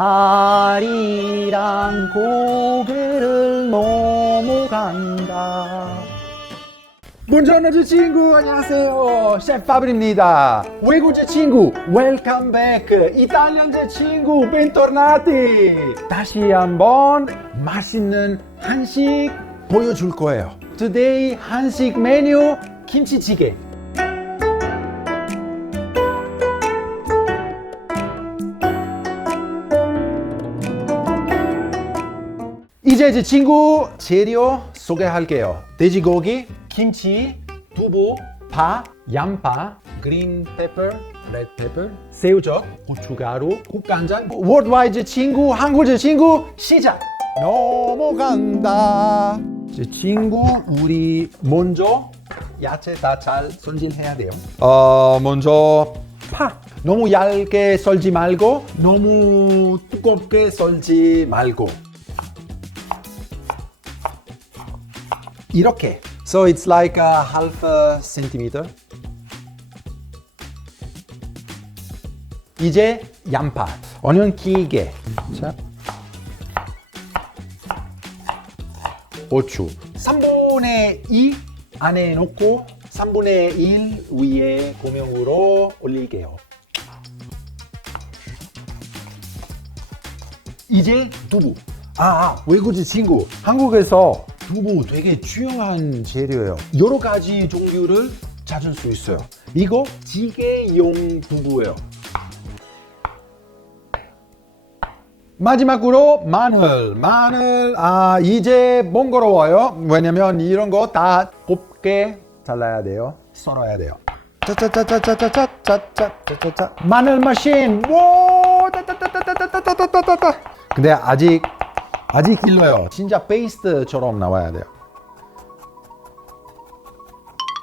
아리랑 고개를 넘어간다. Buongiorno 친구, 안녕하세요. 셰프 파브리입니다. 외국제 친구, 웰컴 백. 이탈리안제 친구, bentornati. 다시 한번 맛있는 한식 보여줄 거예요. Today 한식 메뉴 김치찌개. 이제 제 친구 재료 소개할게요. 돼지고기, 김치, 두부, 파, 양파, 그린 페퍼, 레드 페퍼, 새우젓, 고춧가루, 국간장. 월드와이드 친구, 한국제 친구 시작! 넘어간다. 제 친구 우리 먼저 야채 다 잘 손질해야 돼요. 먼저 파. 너무 얇게 썰지 말고 너무 두껍게 썰지 말고. 이렇게. So it's like a half a centimeter. 이제 양파, 어니언 길게. 자, 고추. 3분의 2 안에 넣고 3분의 1 위에 고명으로 올릴게요. 이제 두부. 외국인 친구. 한국에서 두부 되게 중요한 재료예요. 여러 가지 종류를 찾을 수 있어요. 이거 찌개용 두부예요. 마지막으로 마늘. 이제 번거로워요. 왜냐면 이런 거 다 곱게 잘라야 돼요. 썰어야 돼요. 짜짜짜짜짜짜짜짜짜짜짜. 마늘 머신. 오! 따따따따따따따따따. 근데 아직 길러요. 진짜 페이스트처럼 나와야 돼요.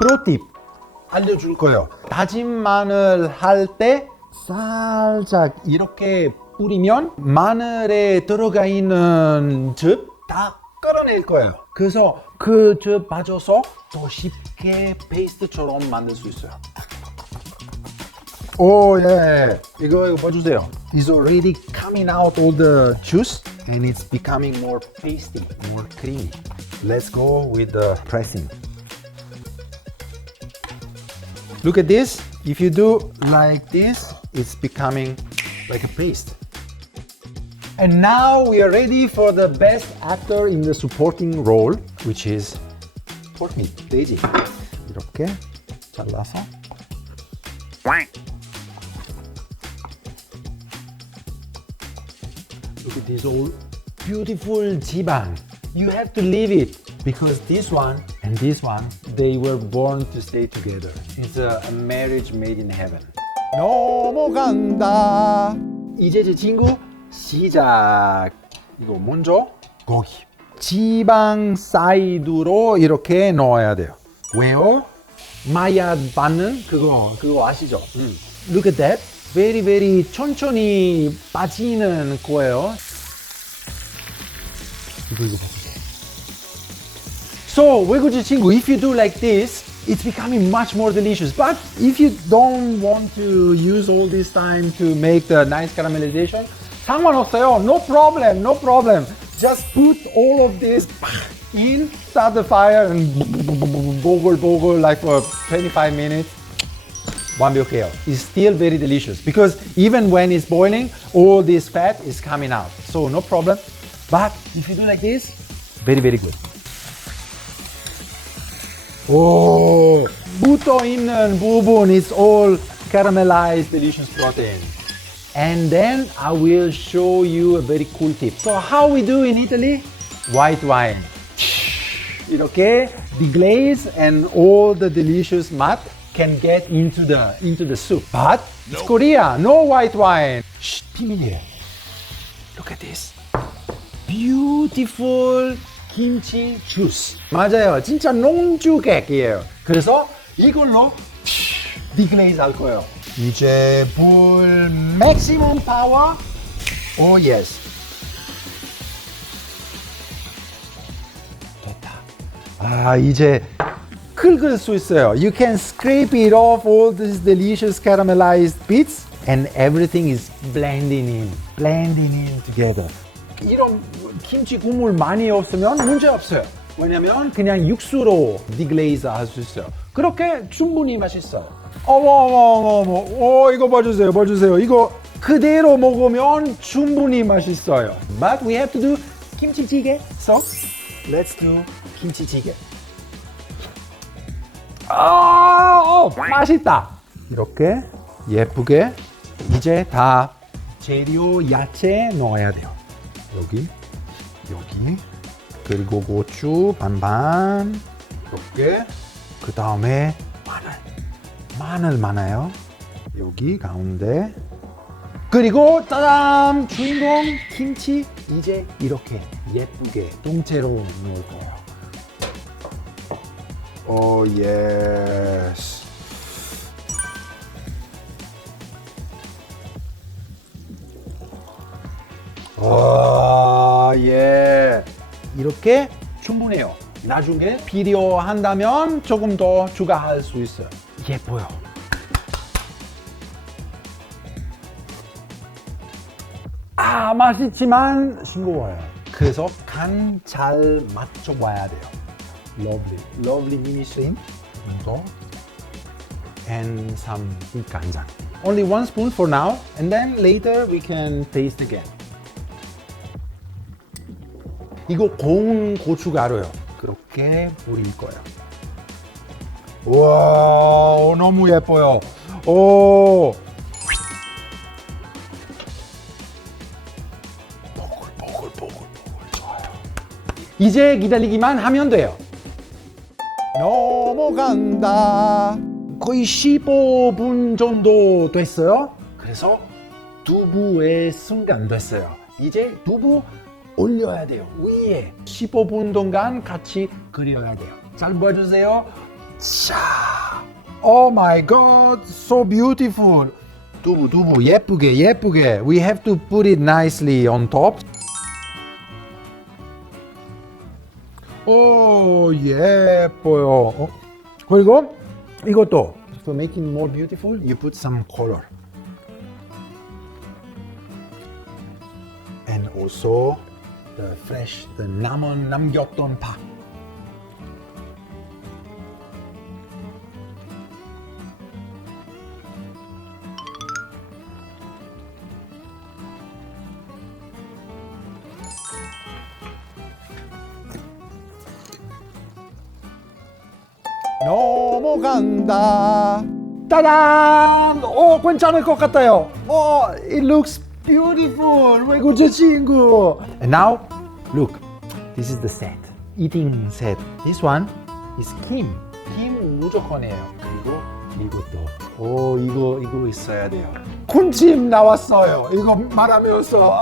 프로팁 알려줄 거예요. 다진 마늘 할 때 살짝 이렇게 뿌리면 마늘에 들어가 있는 즙 다 끌어낼 거예요. 그래서 그 즙 빠져서 더 쉽게 페이스트처럼 만들 수 있어요. 예. 이거 봐주세요. It's already coming out all the juice and it's becoming more pasty, more creamy. Let's go with the pressing. Look at this. If you do like this, it's becoming like a paste. And now we are ready for the best actor in the supporting role, which is pork meat, 돼지. 이렇게 잘라서. Look at this all beautiful 지방. You have to leave it because this one and this one, they were born to stay together. It's a marriage made in heaven. 넘어간다. 이제 제 친구 시작. 이거 먼저 고기. 지방 사이드로 이렇게 넣어야 돼요. 왜요? 마약 받는 그거 아시죠? Look at that. very 천천히 빠지는 거예요. 이거 봐. So 외국인 친구, if you do like this, it's becoming much more delicious. But if you don't want to use all this time to make the nice caramelization, 상관없어요. No problem. Just put all of this in, start the fire, and bogle like for 25 minutes. 완벽해요. It's still very delicious because even when it's boiling, all this fat is coming out. So no problem. But if you do like this, very good. 오, 붙어 있는 부분 is all caramelized delicious protein. And then I will show you a very cool tip. So how we do in Italy? White wine. 이렇게 deglaze and all the delicious 맛 can get into the soup. But it's Korea, no white wine. 비밀이에요. Look at this. Beautiful kimchi juice. 맞아요. 진짜 농주객이에요. 그래서 이걸로 deglaze 할 거예요. 이제 불 maximum power. Oh yes. 됐다. 이제 긁을 수 있어요. You can scrape it off all these delicious caramelized bits and everything is blending in together. 이런 김치 국물 많이 없으면 문제 없어요. 왜냐면 그냥 육수로 디글레이즈 할 수 있어요. 그렇게 충분히 맛있어요. 어머, 이거 봐주세요. 이거 그대로 먹으면 충분히 맛있어요. But we have to do 김치찌개. So let's do 김치찌개. 맛있다. 이렇게 예쁘게 이제 다 재료 야채 넣어야 돼요. 여기 그리고 고추 반반 이렇게 그 다음에 마늘 많아요. 여기 가운데 그리고 짜잔 주인공 김치 이제 이렇게 예쁘게 통째로 넣을 거예요. 오 예스. 와 예. 이렇게 충분해요. 나중에 필요한다면 조금 더 추가할 수 있어요. 예뻐요. 맛있지만 싱거워요. 그래서 간 잘 맞춰봐야 돼요. Lovely 미미스인 and some 간장. Only 1 spoon for now, and then later we can taste again. 이거 고운 고춧가루요. 그렇게 뿌릴 거예요. 와, 너무 예뻐요. 오. 보글보글 좋아요. 이제 기다리기만 하면 돼요. 넘어간다. 거의 15분 정도 됐어요. 그래서 두부의 순간 됐어요. 이제 두부 올려야 돼요. 위에 15분 동안 같이 끓여야 돼요. 잘 봐주세요. 자, oh my god, so beautiful. 두부 예쁘게. We have to put it nicely on top. 오 예뻐요. 그리고 이것도 to make it more beautiful, you put some color. And also the fresh, the 남겼던 밥. 넘어간다. 따단! 괜찮을 것 같아요. It looks beautiful. 외국인 친구. And now, look. This is the set. Eating set. This one is 김. 김 무조건이에요. 그리고 이것도. 이거 있어야 돼요. 군침 나왔어요. 이거 말하면서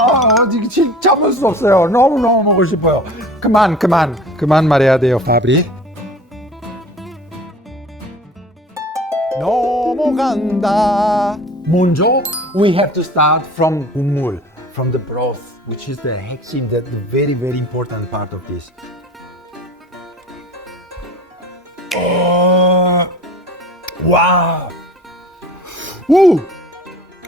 참을 수 없어요. 너무 먹고 싶어요. 그만 말해야 돼요, 파브리. 넘어간다. 먼저 we have to start from 국물, from the broth, which is the 핵심, the very important part of this. Wow! Ooh!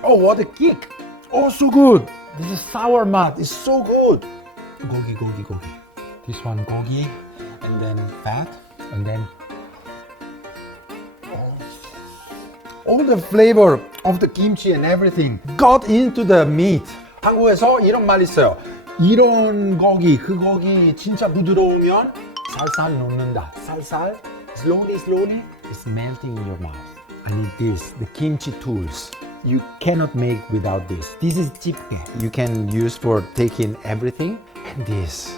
Oh, what a kick! Oh, so good! This is sour mat. It's so good. Gogi. This one gogi, and then fat, and then all the flavor of the kimchi and everything got into the meat. 한국에서 이런 말 있어요. 이런 고기, 그 고기 진짜 부드러우면 살살 녹는다. 살살, slowly, it's melting in your mouth. I need this, the kimchi tools. You cannot make without this. This is 집게. You can use for taking everything. And this,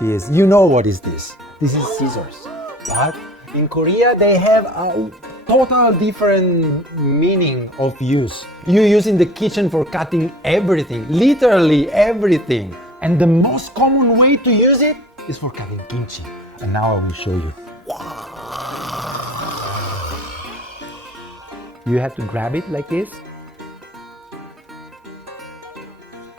this. You know what is this? This is scissors. But in Korea, they have a total different meaning of use. You use in the kitchen for cutting everything, literally everything. And the most common way to use it is for cutting kimchi. And now I will show you. You have to grab it like this.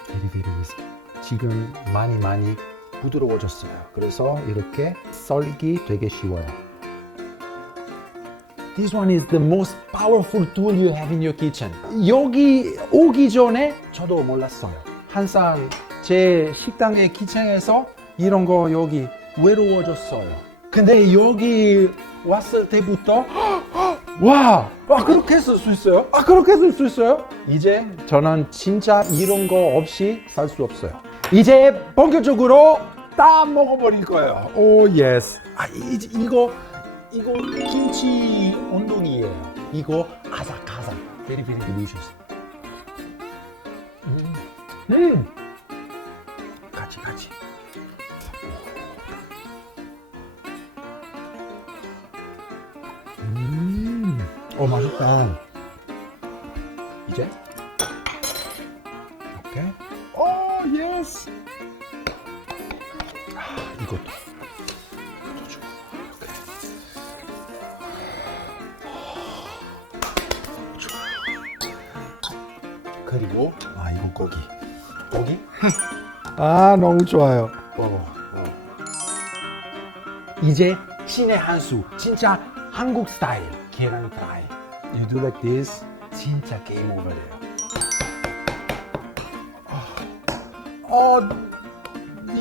Very easy. 지금 많이 부드러워졌어요. 그래서 이렇게 썰기 되게 쉬워요. This one is the most powerful tool you have in your kitchen. 여기 오기 전에 저도 몰랐어요. 항상 제 식당의 키친에서 이런 거 여기 외로워졌어요. 근데 여기 왔을 때부터 와, 그렇게 쓸 수 있어요? 그렇게 쓸 수 있어요? 이제 저는 진짜 이런 거 없이 살 수 없어요. 이제 본격적으로 다 먹어버릴 거예요. 오, 예스. 이거 김치 온동이에요. 이거 아삭아삭. Very, very delicious. 같이. 맛있다. 이제 이렇게. 예스. 이것도 줘. 그리고 이거 고기. 너무 좋아요. 이제 신의 한 수. 진짜 한국 스타일 계란 프라이. You do like this, 진짜 게임 오버예요.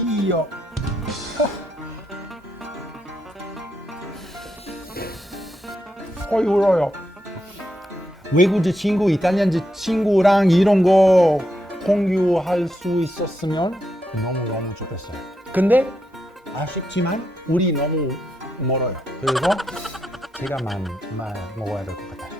이요. 울어요. 외국인 친구, 이탈리안 친구랑 이런 거 공유할 수 있었으면 너무 좋겠어요. 근데 아쉽지만 우리 너무 멀어요. 그래서 제가 먹어야 될 것 같아요.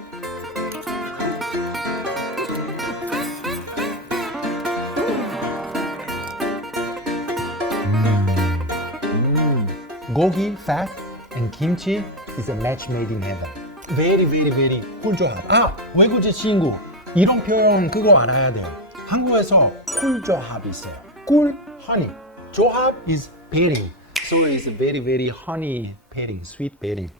고기, fat, and kimchi is a match made in heaven. Very, very, very 꿀조합. 외국인 친구. 이런 표현 그거 알아야 돼요. 한국에서 꿀조합이 있어요. 꿀, honey. 조합 is pairing. So it's a very, very honey pairing, sweet pairing.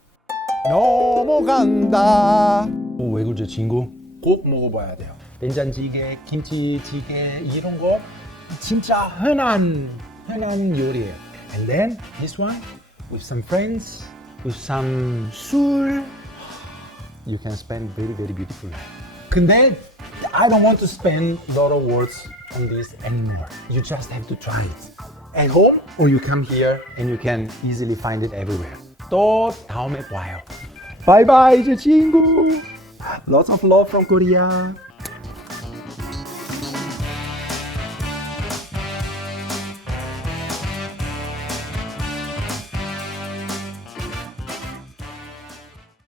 넘어간다. 외국인 친구 꼭 먹어봐야 돼요. 된장찌개, 김치찌개 이런 거 진짜 흔한 요리예요. And then this one with some friends, with some 술, you can spend very, very beautiful life. 근데 I don't want to spend a lot of words on this anymore. You just have to try it at home, or you come here and you can easily find it everywhere. 또 다음에 봐요. Bye bye, 이제 친구. Lots of love from Korea.